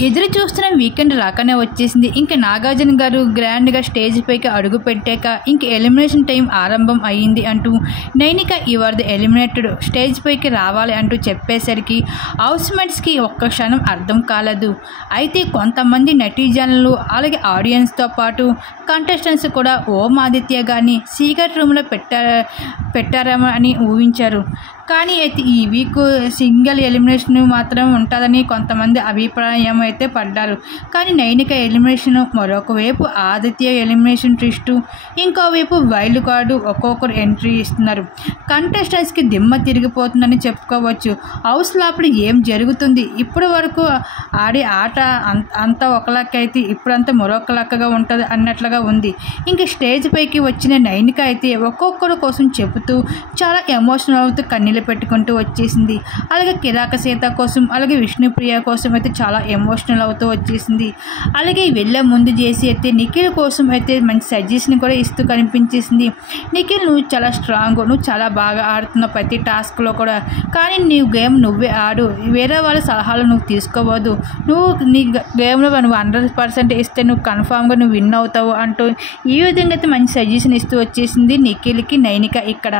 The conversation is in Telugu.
ఎదురు చూస్తున్న వీకెండ్ రాకనే వచ్చేసింది. ఇంక నాగార్జున గారు గ్రాండ్గా స్టేజ్ పైకి అడుగు పెట్టాక ఇంక ఎలిమినేషన్ టైం ఆరంభం అయ్యింది అంటూ Nainika your the eliminated, stage పైకి రావాలి అంటూ చెప్పేసరికి హౌస్మేట్స్కి ఒక్క క్షణం అర్థం కాలేదు. అయితే కొంతమంది నెటిజన్లు అలాగే ఆడియన్స్తో పాటు కంటెస్టెంట్స్ కూడా ఓం ఆదిత్య గారిని సీక్రెట్ రూమ్లో పెట్టారేమో అని ఊహించారు. కానీ అయితే ఈ వీక్ సింగిల్ ఎలిమినేషన్ మాత్రం ఉంటుందని కొంతమంది అభిప్రాయం అయితే పడ్డారు. కానీ నైనిక ఎలిమినేషన్, మరొక వైపు ఆదిత్య ఎలిమినేషన్ ట్విస్టు, ఇంకోవైపు వైల్డ్ కార్డు ఒక్కొక్కరు ఎంట్రీ ఇస్తున్నారు. కంటెస్టెంట్స్కి దిమ్మ తిరిగిపోతుందని చెప్పుకోవచ్చు. హౌస్ లోపల ఏం జరుగుతుంది, ఇప్పటి వరకు ఆడే ఆట అంతా ఒకలాక్కైతే ఇప్పుడంతా మరొక లక్కగా ఉంటుంది అన్నట్లుగా ఉంది. ఇంక స్టేజ్ పైకి వచ్చిన నైనిక అయితే ఒక్కొక్కరు కోసం చెబుతూ చాలా ఎమోషనల్ అవుతూ కన్నీళ్ళు పెట్టుకుంటూ వచ్చేసింది. అలాగే కిరాక సీత కోసం అలాగే విష్ణుప్రియ కోసం అయితే చాలా ఎమోషనల్ అవుతూ వచ్చేసింది. అలాగే వెళ్ళే ముందు చేసి అయితే నిఖిల్ కోసం అయితే మంచి సజెషన్ కూడా ఇస్తూ కనిపించేసింది. నిఖిల్, నువ్వు చాలా స్ట్రాంగ్, నువ్వు చాలా బాగా ఆడుతున్నావు ప్రతి టాస్క్లో కూడా, కానీ నీ గేమ్ నువ్వే ఆడు, వేరే వాళ్ళ సలహాలు నువ్వు తీసుకోవద్దు, నువ్వు నీ గేమ్లో నువ్వు 100% ఇస్తే నువ్వు కన్ఫామ్గా నువ్వు విన్ అవుతావు అంటూ ఈ విధంగా అయితే మంచి సజెషన్ ఇస్తూ వచ్చేసింది నిఖిల్కి నైనిక ఇక్కడ.